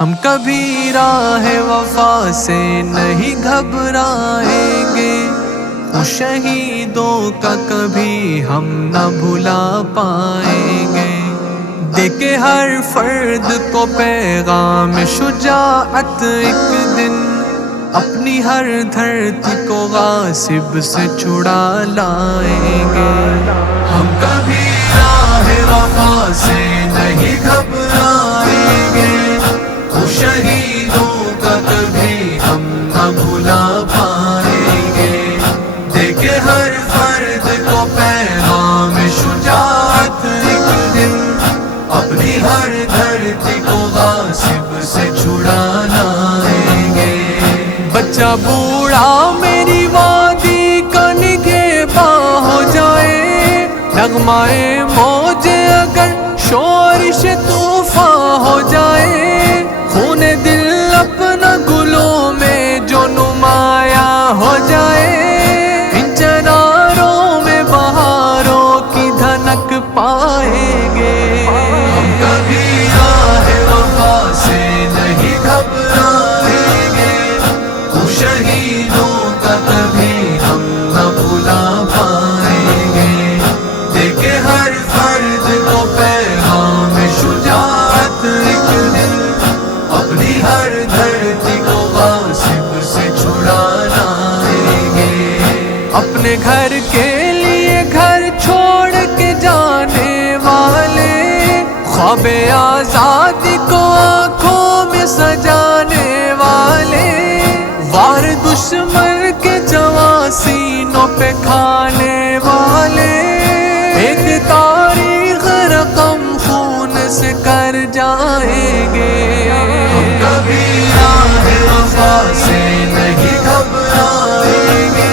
ہم کبھی راہ وفا سے نہیں گھبرائیں گے، اس شہیدوں کا کبھی ہم نہ بھلا پائیں گے۔ دے کے ہر فرد کو پیغام شجاعت ایک دن اپنی ہر دھرتی کو غاصب سے چھڑا لائیں گے۔ ہم کبھی راہ وفا سے نہیں گھبرائیں گے، اس شہیدوں کا کبھی ہم نہ بھلا پائیں گے۔ دے کے ہر فرد کو پیغام شجاعت ایک دن اپنی ہر دھرتی کو غاصب سے چھڑا لائیں گے۔ بچہ بوڑھا میری وادی کا نگہباں ہو جائے، نغمائے موج اگر شورش طوفاں ہو جائے، خون دل اپنا گلوں میں جو نمایاں ہو جائے، ان چناروں میں بہاروں کی دھنک پائیں گے۔ ہم کبھی راہ وفا سے نہیں گھبرائیں گے، اس شہیدوں کا کبھی ہم نہ بھلا پائیں گے۔ دے کے ہر فرد کو پیغام شجاعت ایک دن اپنی ہر دھرتی کو غاصب سے چھڑا لائیں گے۔ اپنے گھر کے لیے گھر چھوڑ کے جانے والے، خواب آزادی کو آنکھوں میں سجانے والے، وار دشمن کے جواں سینوں پہ کھانے والے، ایک تاریخ رقم خون سے کر جائیں گے۔ ہم کبھی راہ وفا سے نہیں گھبرائیں گے،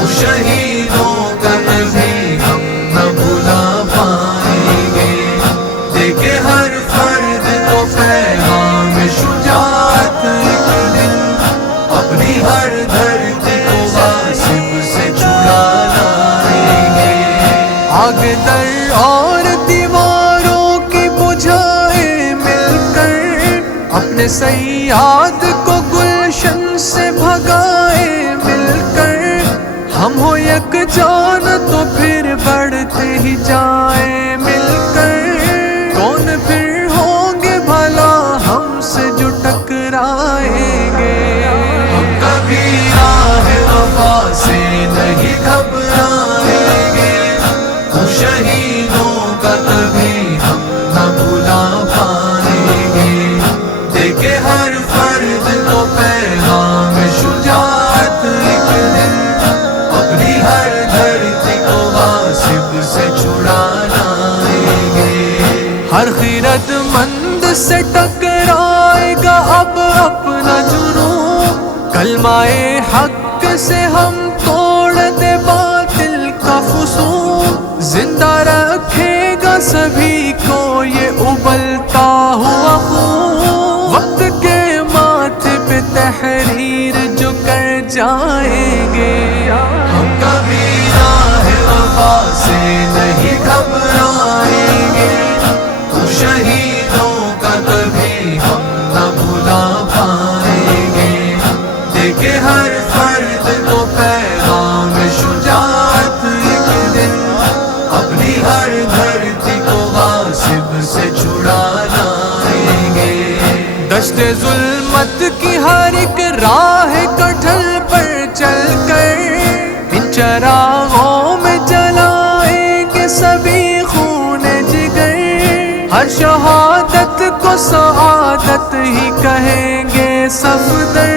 اس شہیدوں کا کبھی ہم نہ بھلا پائیں گے۔ دے کے ہر فرد کو پیغام شجاعت ایک دن اپنی ہر دھرتی کو غاصب سے چھڑا لائیں گے۔ آگ در اور دیواروں کی بجھائے مل کر، اپنے صیاد کو گلشن سے بھگائے مل کر، ہم ہو یکجان تو پھر بڑھتے ہی جائیں مل کر، کون پھر ہوں گے بھلا ہم سے جو ٹکرائیں گے۔ ہم کبھی راہ وفا سے نہیں گھبرائیں گے، اس شہیدوں کا کبھی ہم نہ بھلا پائیں گے۔ دے کے ہر فرد کو پیغام شجاعت ایک دن اپنی ہر دھرتی کو غاصب سے چھڑا لائیں گے۔ ہر خیرت مند سے ٹکرائے گا اب اپنا جنون، کلمہ حق سے ہم توڑ دے باطل کا فسون، زندہ رکھے گا سبھی کو یہ ابلتا ہوا خون، وقت کے ماتھے پہ تحریر جو کر جائیں گے۔ ہم کبھی راہ وفا سے نہیں گھبرائیں گے، اس شہیدوں کا کبھی ہم نہ بھلا پائیں گے۔ دے کے ہر فرد کو پیغام شجاعت ایک دن اپنی ہر دھرتی کو غاصب سے چھڑا لائیں گے۔ دشت ظلمت کی ہر ایک راہ کٹھل پر چل کر، ان چراغوں میں جلائیں گے سبھی خون جگر، ہر شہادت کو سعادت ہی کہیں گے صفدر،